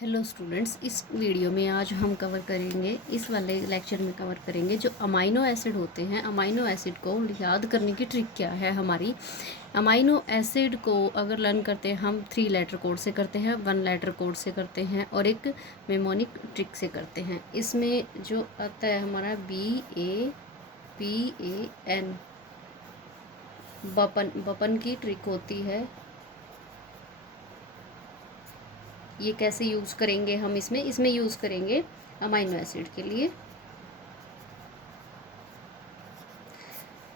Hello students, इस video में आज हम कवर करेंगे, इस वाले लेक्चर में कवर करेंगे जो अमाइनो एसिड होते हैं। अमाइनो एसिड को याद करने की ट्रिक क्या है हमारी। अमाइनो एसिड को अगर लर्न करते हैं हम 3 लेटर कोड से करते हैं, 1 लेटर कोड से करते हैं और एक मेमोनिक ट्रिक से करते हैं। इसमें जो आता है हमारा BAPAN, बपन की ट्रिक होती है। ये कैसे यूज़ करेंगे हम इसमें यूज़ करेंगे अमाइनो एसिड के लिए।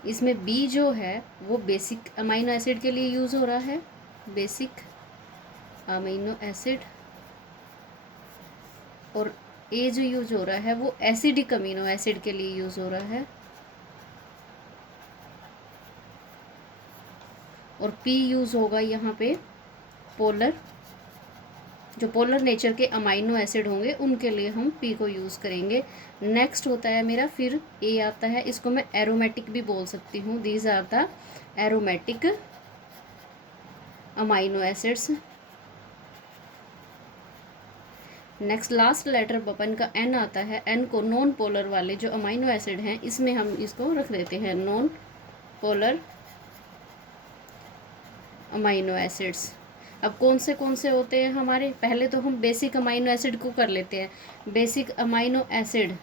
इसमें बी जो है वो बेसिक अमाइनो एसिड के लिए यूज़ हो रहा है, बेसिक अमीनो एसिड। और ए जो यूज़ हो रहा है वो एसिडिक अमीनो एसिड के लिए यूज़ हो रहा है। और पी यूज़ होगा यहाँ पे पोलर, जो पोलर नेचर के अमाइनो एसिड होंगे उनके लिए हम पी को यूज़ करेंगे। नेक्स्ट होता है मेरा फिर ए आता है, इसको मैं एरोमेटिक भी बोल सकती हूँ। These are the aromatic amino acids. Next last letter बपन का एन आता है। एन को नॉन पोलर वाले जो अमाइनो एसिड हैं इसमें हम इसको रख देते हैं नॉन पोलर अमाइनो एसिड्स। अब कौन से होते हैं हमारे, पहले तो हम बेसिक अमाइनो एसिड को कर लेते हैं। बेसिक अमाइनो एसिड,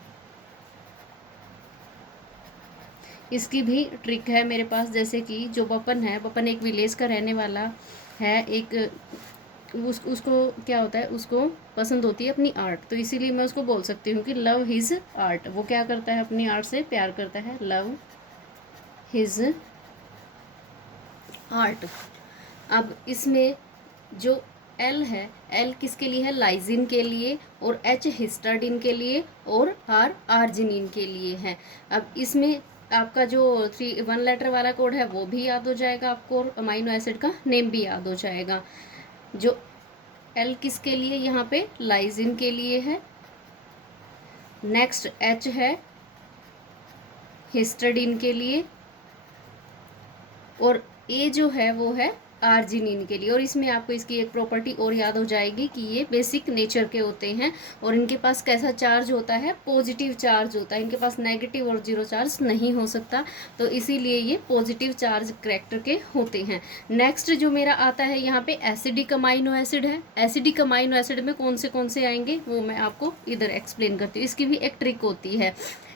इसकी भी ट्रिक है मेरे पास। जैसे कि जो बपन है, बपन एक विलेज का रहने वाला है। एक उसको क्या होता है, उसको पसंद होती है अपनी आर्ट, तो इसीलिए मैं उसको बोल सकती हूँ कि लव हिज आर्ट। वो क्या करता है, अपनी आर्ट से प्यार करता है, लव हिज आर्ट। अब इसमें जो एल है, एल किसके लिए है, लाइजिन के लिए, और एच हिस्टाडिन के लिए, और आर आर्जिनिन के लिए है। अब इसमें आपका जो 1 लेटर वाला कोड है वो भी याद हो जाएगा आपको, और अमाइनो एसिड का नेम भी याद हो जाएगा। जो एल किसके लिए, यहाँ पे लाइजिन के लिए है। नेक्स्ट एच है हिस्टाडिन के लिए, और ए जो है वो है आर्जिनिन के लिए। और इसमें आपको इसकी एक प्रॉपर्टी और याद हो जाएगी कि ये बेसिक नेचर के होते हैं और इनके पास कैसा चार्ज होता है, पॉजिटिव चार्ज होता है। इनके पास नेगेटिव और जीरो चार्ज नहीं हो सकता, तो इसीलिए ये पॉजिटिव चार्ज करैक्टर के होते हैं। नेक्स्ट जो मेरा आता है यहाँ पे एसिडिक अमाइनो एसिड है। एसिडिक अमाइनो एसिड में कौन से आएंगे वो मैं आपको इधर एक्सप्लेन करती हूँ। इसकी भी एक ट्रिक होती है।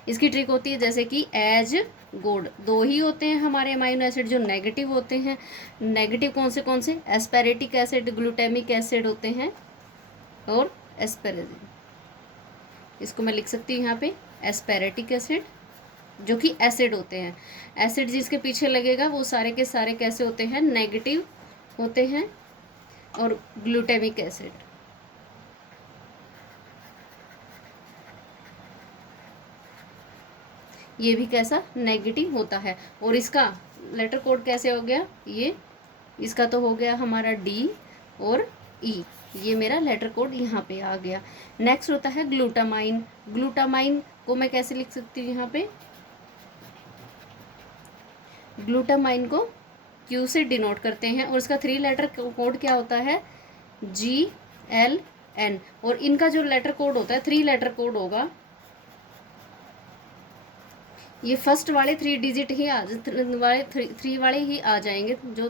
इसकी ट्रिक होती है जैसे कि एज गुड, 2 ही होते हैं हमारे अमाइनो एसिड जो नेगेटिव होते हैं। नेगेटिव कौन से एस्पेरेटिक एसिड, ग्लूटामिक एसिड होते हैं, और एस्पेरेजिन। इसको मैं लिख सकती हूँ यहाँ पे एस्पेरेटिक एसिड, जो कि एसिड होते हैं। एसिड जिसके पीछे लगेगा वो सारे के सारे कैसे होते हैं, नेगेटिव होते हैं। और ग्लूटामिक एसिड, ये भी कैसा, नेगेटिव होता है। और इसका लेटर कोड कैसे हो गया, ये इसका तो हो गया हमारा डी और ई, ये मेरा लेटर कोड यहाँ पे आ गया। नेक्स्ट होता है ग्लूटामाइन। ग्लूटामाइन को मैं कैसे लिख सकती हूँ, यहाँ पे ग्लूटामाइन को क्यू से डिनोट करते हैं, और इसका 3 लेटर कोड क्या होता है, GLN। और इनका जो लेटर कोड होता है 3 लेटर कोड होगा। ये फर्स्ट वाले 3 डिजिट ही थ्री वाले ही आ जाएंगे, जो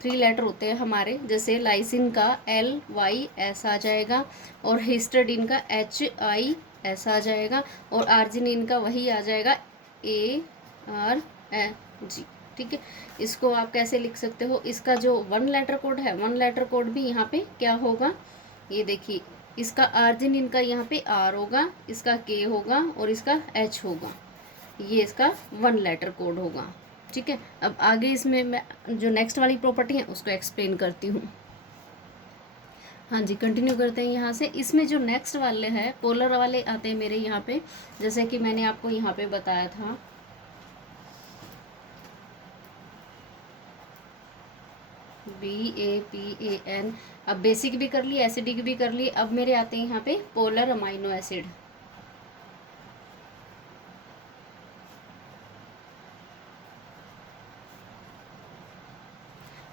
3 लेटर होते हैं हमारे। जैसे लाइसिन का LYS आ जाएगा, और हिस्टाडिन का HIS आ जाएगा, और आर्जिनिन का वही आ जाएगा ARG। ठीक है, इसको आप कैसे लिख सकते हो, इसका जो 1 लेटर कोड है, 1 लेटर कोड भी यहाँ पे क्या होगा, ये देखिए, इसका आर्जिनिन का यहाँ पे R होगा, इसका K होगा, और इसका H होगा। ये इसका 1 लेटर कोड होगा। ठीक है, अब आगे इसमें मैं जो नेक्स्ट वाली प्रॉपर्टी है उसको एक्सप्लेन करती हूँ। हाँ जी, कंटिन्यू करते हैं यहाँ से। इसमें जो नेक्स्ट वाले हैं पोलर वाले आते हैं मेरे यहाँ पे, जैसे कि मैंने आपको यहाँ पे बताया था, BAPAN। अब बेसिक भी कर ली, एसिडिक भी कर ली, अब मेरे आते हैं यहाँ पे पोलर अमाइनो एसिड।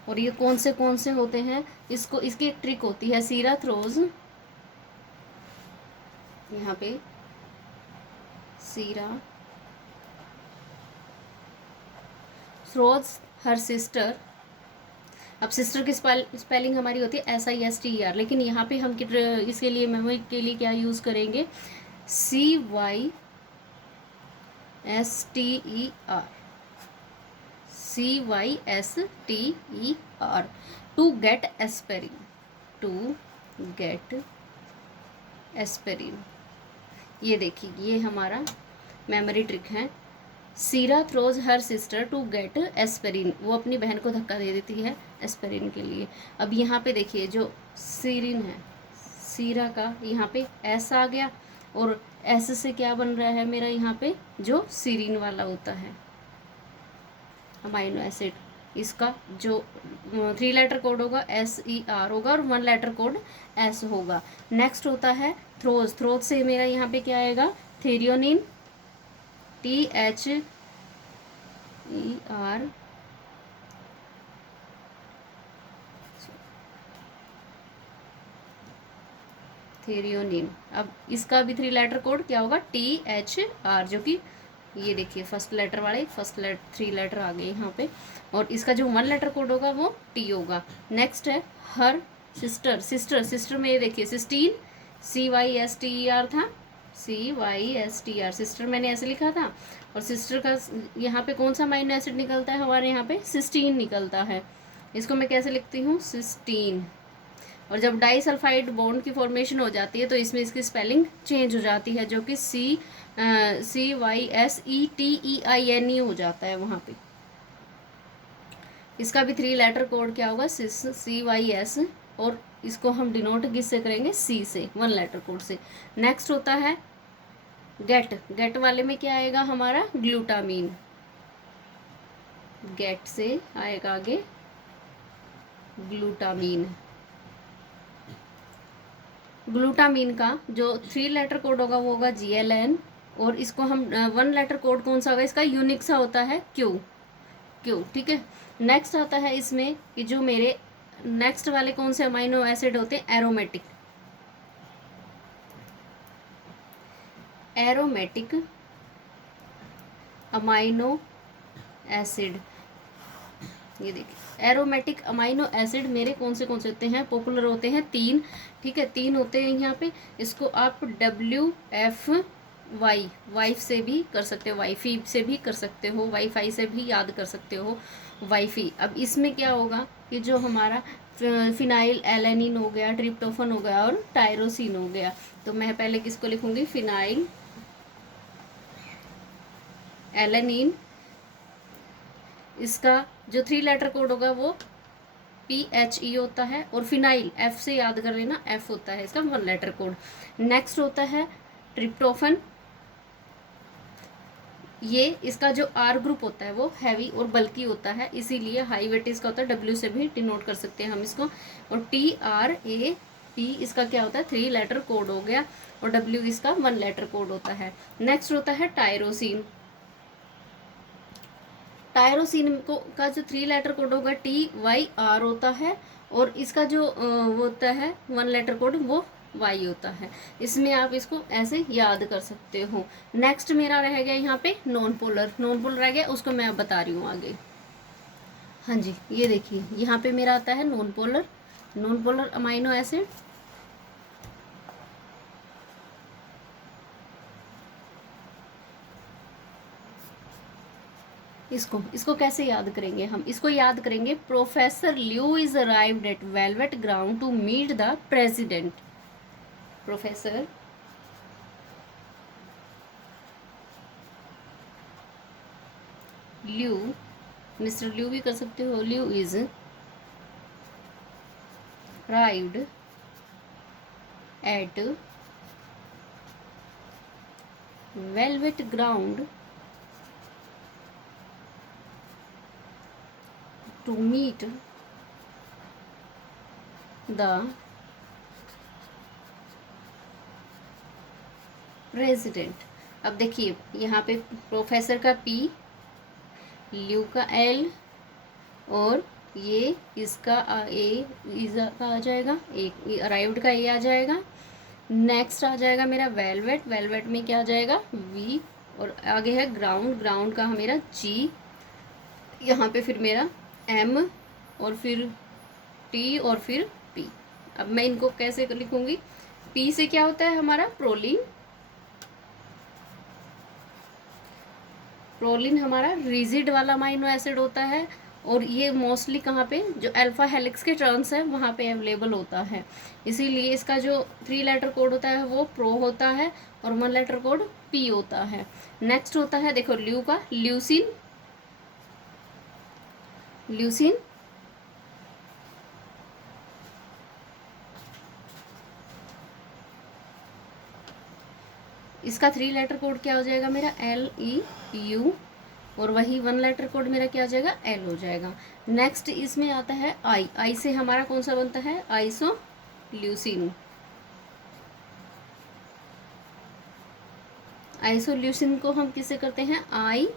और ये कौन से होते हैं, इसको इसकी एक ट्रिक होती है, सीरा थ्रोज यहाँ पे सीरा थ्रोज हर सिस्टर। अब सिस्टर की स्पेलिंग हमारी होती है SISTER, लेकिन यहाँ पे हम इसके लिए मेमोरी के लिए क्या यूज़ करेंगे, CYSTER, CYSTER, to get aspirin, to get aspirin. ये देखिए, ये हमारा मेमोरी ट्रिक है। Sira throws her sister to get aspirin, वो अपनी बहन को धक्का दे देती है एस्पेरिन के लिए। अब यहाँ पे देखिए जो सीरिन है, सीरा का यहाँ पे एस आ गया, और एस से क्या बन रहा है मेरा यहाँ पे, जो सीरिन वाला होता है अमाइनो एसिड, इसका जो 3 लेटर कोड होगा SER होगा, और 1 लेटर कोड S होगा। नेक्स्ट होता है थ्रोज, थ्रोज से मेरा यहाँ पे क्या आएगा, थेरियोनिन, THER, थेरियोनिन। अब इसका भी 3 लेटर कोड क्या होगा, THR, जो कि ये देखिए फर्स्ट लेटर वाले 3 लेटर आ गए यहाँ पे, और इसका जो 1 लेटर कोड होगा वो T होगा। नेक्स्ट है हर सिस्टर, सिस्टर में ये देखिए सिस्टीन, CYSTER था, CYSTER, सिस्टर मैंने ऐसे लिखा था, और सिस्टर का यहाँ पे कौन सा अमाइनो एसिड निकलता है हमारे यहाँ पे, सिस्टीन निकलता है। इसको मैं कैसे लिखती हूँ, सिस्टीन। और जब डाइसल्फाइड बॉन्ड की फॉर्मेशन हो जाती है तो इसमें इसकी स्पेलिंग चेंज हो जाती है, जो कि CYSETEINE हो जाता है वहाँ पे। इसका भी 3 लेटर कोड क्या होगा, CYS, और इसको हम डिनोट किससे करेंगे, C से, 1 लेटर कोड से। नेक्स्ट होता है गेट वाले में क्या आएगा हमारा, ग्लूटामीन, गेट से आएगा आगे ग्लूटामीन। ग्लूटामीन का जो 3 लेटर कोड होगा वो होगा GLN, और इसको हम 1 लेटर कोड कौन सा होगा इसका, यूनिक सा होता है Q, ठीक है। नेक्स्ट आता है इसमें कि जो मेरे नेक्स्ट वाले कौन से अमाइनो एसिड होते हैं, एरोमेटिक अमाइनो एसिड। ये देखिए एरोमेटिक अमाइनो एसिड मेरे कौन से होते हैं, पॉपुलर होते हैं 3, ठीक है, 3 होते हैं यहाँ पे। इसको आप WFY, वाइफ से भी कर सकते हो, वाईफी से भी कर सकते हो, वाईफाई से भी याद कर सकते हो, वाईफी। अब इसमें क्या होगा कि जो हमारा फिनाइल एलेनिन हो गया, ट्रिप्टोफन हो गया, और टायरोसिन हो गया। तो मैं पहले किसको लिखूंगी, फिनाइल एलेनिन, इसका जो 3 लेटर कोड होगा वो PHE होता है, और फिनाइल F से याद कर लेना, F होता है इसका 1 लेटर कोड। नेक्स्ट होता है ट्रिप्टोफन, ये इसका जो R ग्रुप होता है वो हैवी और बल्की होता है, इसीलिए हाई वेट इसका होता है, W से भी डिनोट कर सकते हैं हम इसको। और TRAP इसका क्या होता है, 3 लेटर कोड हो गया, और W इसका 1 लेटर कोड होता है। नेक्स्ट होता है टायरोसिन, टायरोसिन को का जो 3 लेटर कोड होगा TYR होता है, और इसका जो होता है 1 लेटर कोड वो Y होता है। इसमें आप इसको ऐसे याद कर सकते हो। नेक्स्ट मेरा रह गया यहाँ पे नॉन पोलर रह गया, उसको मैं अब बता रही हूँ आगे। हाँ जी, ये देखिए यहाँ पे मेरा आता है नॉन पोलर अमाइनो एसिड। इसको कैसे याद करेंगे हम, इसको याद करेंगे, professor Liu is arrived at velvet ground to meet the president. Professor Liu, mister Liu भी कर सकते हो, Liu is arrived at velvet ground to meet the president। अब देखिए यहाँ पे प्रोफेसर का P, ल्यू का L, और ये इसका A का आ जाएगा, एक अराइव्ड का A आ जाएगा, नेक्स्ट आ जाएगा मेरा वेलवेट, वेलवेट में क्या आ जाएगा वी, और आगे है ग्राउंड, ग्राउंड का मेरा जी, यहाँ पे फिर मेरा एम और फिर टी और फिर पी। अब मैं इनको कैसे लिखूंगी, पी से क्या होता है हमारा प्रोलीन, प्रोलीन हमारा रिजिड वाला अमाइनो एसिड होता है, और ये मोस्टली कहाँ पे, जो अल्फा हेलिक्स के टर्न्स है वहाँ पे अवेलेबल होता है, इसीलिए इसका जो 3 लेटर कोड होता है वो प्रो होता है और 1 लेटर कोड पी होता है। नेक्स्ट होता है देखो ल्यू का, ल्यूसिन, ल्यूसिन इसका 3 लेटर कोड क्या हो जाएगा मेरा एल ई यू, और वही 1 लेटर कोड मेरा क्या हो जाएगा एल हो जाएगा। नेक्स्ट इसमें आता है आई, आई से हमारा कौन सा बनता है आइसो ल्यूसिन, आइसोल्यूसिन को हम किससे करते हैं I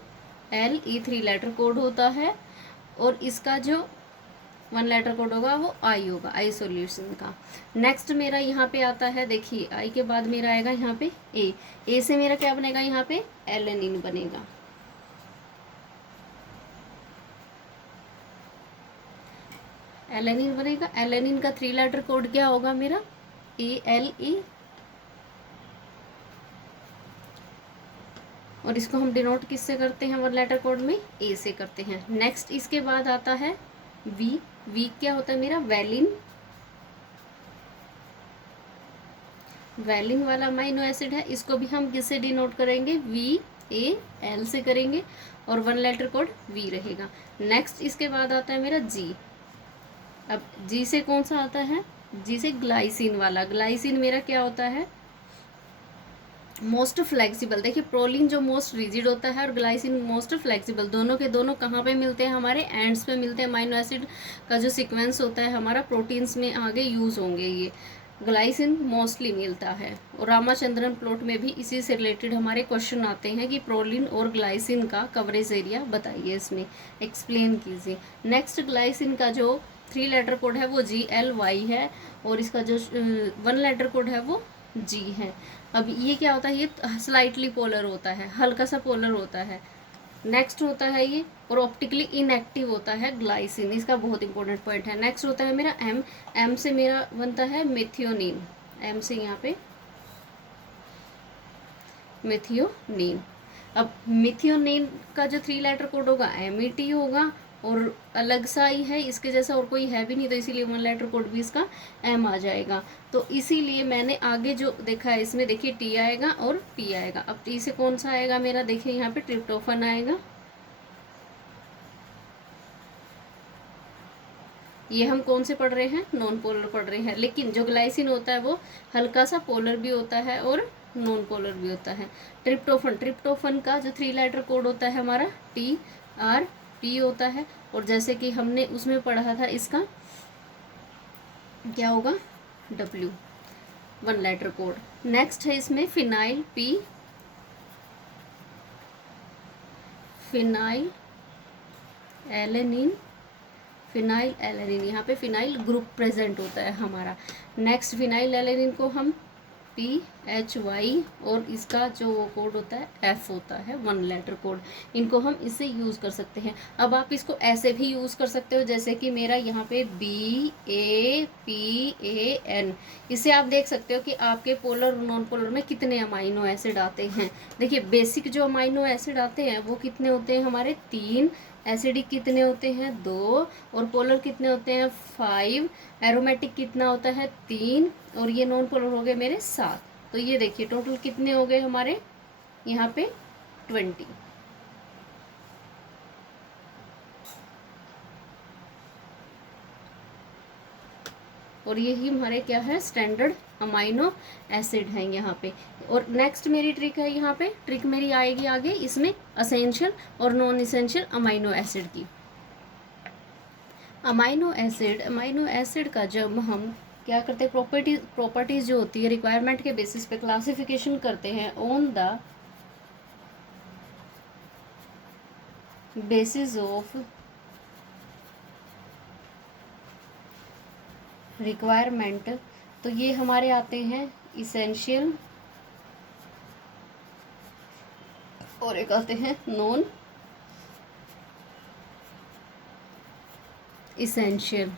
L E, 3 letter code होता है, और इसका जो 1 लेटर कोड होगा वो आई होगा आइसोल्यूशन का। नेक्स्ट मेरा यहाँ पे आता है, देखिए आई के बाद मेरा आएगा यहाँ पे ए से मेरा क्या बनेगा यहाँ पे एलेनिन बनेगा, एलेनिन बनेगा। एलेनिन का 3 लेटर कोड क्या होगा मेरा ए एल ई, और इसको हम डिनोट किससे करते हैं 1 लेटर कोड में ए से करते हैं। नेक्स्ट इसके बाद आता है वी, वी क्या होता है मेरा वैलिन, वैलिन वाला अमाइनो एसिड है, इसको भी हम किससे डिनोट करेंगे वी ए एल से करेंगे, और 1 लेटर कोड वी रहेगा। नेक्स्ट इसके बाद आता है मेरा जी, अब जी से कौन सा आता है, जी से ग्लाइसिन वाला, ग्लाइसिन मेरा क्या होता है मोस्ट फ्लेक्सिबल। देखिए प्रोलीन जो मोस्ट रिजिड होता है और ग्लाइसिन मोस्ट फ्लेक्सिबल, दोनों के दोनों कहाँ पे मिलते हैं हमारे एंड्स पे मिलते हैं, अमाइनो एसिड का जो सीक्वेंस होता है हमारा प्रोटीन्स में आगे यूज़ होंगे ये, ग्लाइसिन मोस्टली मिलता है। और रामाचंद्रन प्लॉट में भी इसी से रिलेटेड हमारे क्वेश्चन आते हैं कि प्रोलीन और ग्लाइसिन का कवरेज एरिया बताइए, इसमें एक्सप्लेन कीजिए। नेक्स्ट ग्लाइसिन का जो 3 लेटर कोड है वो जी एल वाई है, और इसका जो 1 लेटर कोड है वो जी है। अब ये क्या होता है, ये स्लाइटली पोलर होता है, हल्का सा पोलर होता है। नेक्स्ट होता है ये, और ऑप्टिकली इनएक्टिव होता है ग्लाइसिन, इसका बहुत इंपॉर्टेंट पॉइंट है। नेक्स्ट होता है मेरा एम, एम से मेरा बनता है मेथियोनिन, एम से यहाँ पे मेथियोनिन। अब मिथियोनिन का जो 3 लेटर कोड होगा एम ई टी होगा, और अलग सा ही है, इसके जैसा और कोई है भी नहीं, तो इसीलिए 1 लेटर कोड भी इसका एम आ जाएगा। तो इसीलिए मैंने आगे जो देखा है इसमें देखिए टी आएगा और पी आएगा। अब टी से कौन सा आएगा मेरा, देखिए यहाँ पे ट्रिप्टोफन आएगा, ये हम कौन से पढ़ रहे हैं नॉन पोलर पढ़ रहे हैं, लेकिन जो ग्लाइसिन होता है वो हल्का सा पोलर भी होता है और नॉन पोलर भी होता है। ट्रिप्टोफन, ट्रिप्टोफन का जो 3 लेटर कोड होता है हमारा टी आर पी होता है, और जैसे कि हमने उसमें पढ़ा था इसका क्या होगा डब्ल्यू, 1 लेटर कोड। नेक्स्ट है इसमें phenyl P, phenyl alanine, phenyl alanine, यहाँ पे फिनाइल ग्रुप प्रेजेंट होता है हमारा। नेक्स्ट फिनाइल एलेनिन को हम पी एच वाई, और इसका जो कोड होता है एफ होता है 1 लेटर कोड, इनको हम इससे यूज़ कर सकते हैं। अब आप इसको ऐसे भी यूज़ कर सकते हो जैसे कि मेरा यहाँ पे B A P A N, इससे आप देख सकते हो कि आपके पोलर और नॉन पोलर में कितने अमाइनो एसिड आते हैं। देखिए बेसिक जो अमाइनो एसिड आते हैं वो कितने होते हैं हमारे 3, एसिडिक कितने होते हैं 2, और पोलर कितने होते हैं 5, एरोमेटिक कितना होता है 3, और ये नॉन पोलर हो गए मेरे 7। तो ये देखिए टोटल कितने हो गए हमारे यहाँ पे 20। और यही हमारे क्या है स्टैंडर्ड अमाइनो एसिड हैं यहाँ पे। और नेक्स्ट मेरी ट्रिक है यहाँ पे, ट्रिक मेरी आएगी आगे इसमें असेंशियल और नॉन इसेंशियल अमाइनो एसिड की। अमाइनो एसिड का जब हम क्या करते हैं प्रॉपर्टीज जो होती है रिक्वायरमेंट के बेसिस पे क्लासिफिकेशन करते हैं on the basis of requirement, तो ये हमारे आते हैं इसेंशियल, और एक आते हैं नॉन इसेंशियल।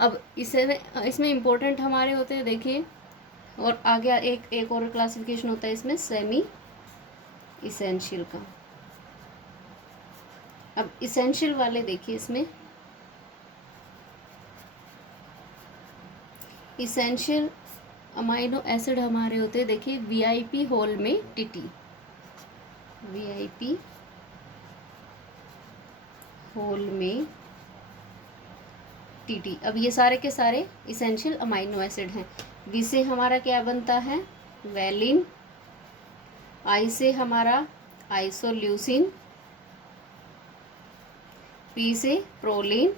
अब इसमें इम्पोर्टेंट हमारे होते हैं, देखिए, और आगे एक और क्लासिफिकेशन होता है इसमें सेमी इसेंशियल का। अब इसेंशियल वाले देखिए, इसमें इसेंशियल अमाइनो एसिड हमारे होते हैं, देखिए, वीआईपी होल में टीटी, वीआईपी होल में टीटी। अब ये सारे के सारे इसेंशियल अमाइनो एसिड हैं। वी से हमारा क्या बनता है, वैलिन। आई से हमारा आइसोल्यूसिन। पी से प्रोलीन।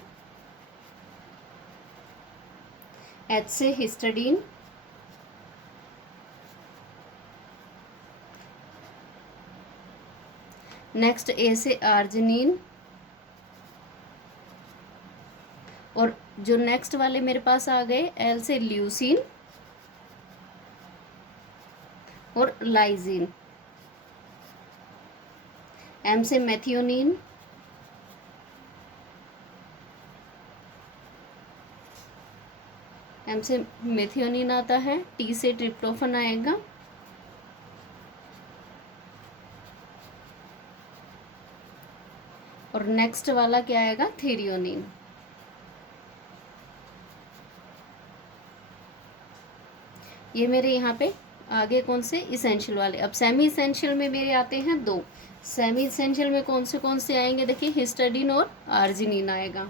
एच से हिस्टडीन। नेक्स्ट ए से आर्जिनिन। और जो नेक्स्ट वाले मेरे पास आ गए, एल से ल्यूसिन और लाइजिन। एम से मेथियोनिन। एम से मेथियोनिन आता है। टी से ट्रिप्टोफन आएगा। और नेक्स्ट वाला क्या आएगा, थेरियोनिन। ये मेरे यहाँ पे आगे कौन से, इसेंशियल वाले। अब सेमी इसेंशियल में मेरे आते हैं दो। सेमी इसेंशियल में कौन से आएंगे, देखिए, हिस्टडीन और आर्जिनिन आएगा।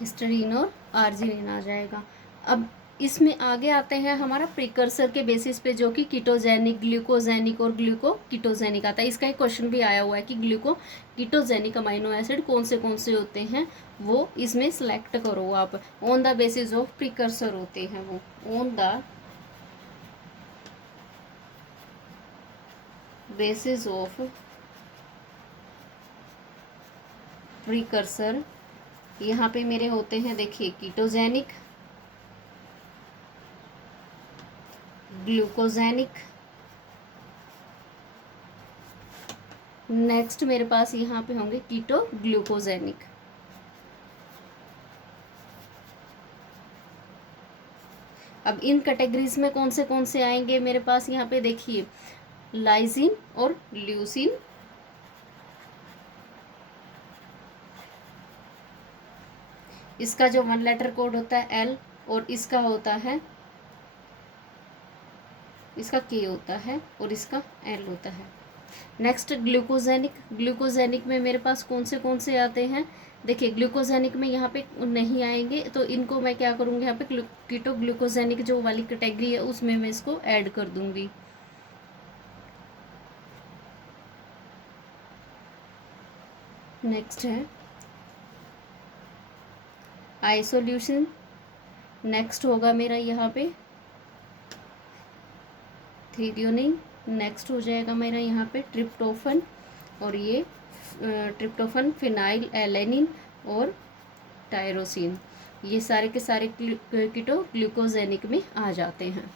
हिस्टडीन और आर्जिनिन आ जाएगा। अब इसमें आगे आते हैं हमारा प्रिकर्सर के बेसिस पे, जो कि कीटोजेनिक, ग्लूकोजेनिक और ग्लूकोकीटोजेनिक आता है। इसका एक क्वेश्चन भी आया हुआ है कि कीटोजेनिक अमाइनो एसिड कौन से होते हैं, वो इसमें सिलेक्ट करो आप। On the basis of precursor होते हैं वो, on the basis of precursor. यहाँ पे मेरे होते हैं, देखिए, कीटोजेनिक, ग्लूकोजेनिक। नेक्स्ट मेरे पास यहाँ पे होंगे कीटो ग्लूकोजेनिक। अब इन कैटेगरीज में कौन से आएंगे मेरे पास, यहाँ पे देखिए, लाइसिन और ल्यूसिन। इसका जो 1 लेटर कोड होता है एल, और इसका होता है, इसका के होता है और इसका एल होता है। नेक्स्ट ग्लूकोजेनिक में मेरे पास कौन से आते हैं, देखिए, ग्लूकोजेनिक में यहाँ पे नहीं आएंगे, तो इनको मैं क्या करूँगी, यहाँ पे कीटो ग्लूकोजेनिक जो वाली कैटेगरी है उसमें मैं इसको ऐड कर दूँगी। नेक्स्ट है आइसोल्यूशन। नेक्स्ट होगा मेरा यहाँ पे थेरियोनिन। नेक्स्ट हो जाएगा मेरा यहाँ पे ट्रिप्टोफन, और ये ट्रिप्टोफन, फिनाइल एलेनिन और टायरोसिन। ये सारे के सारे कीटो ग्लूकोजेनिक में आ जाते हैं।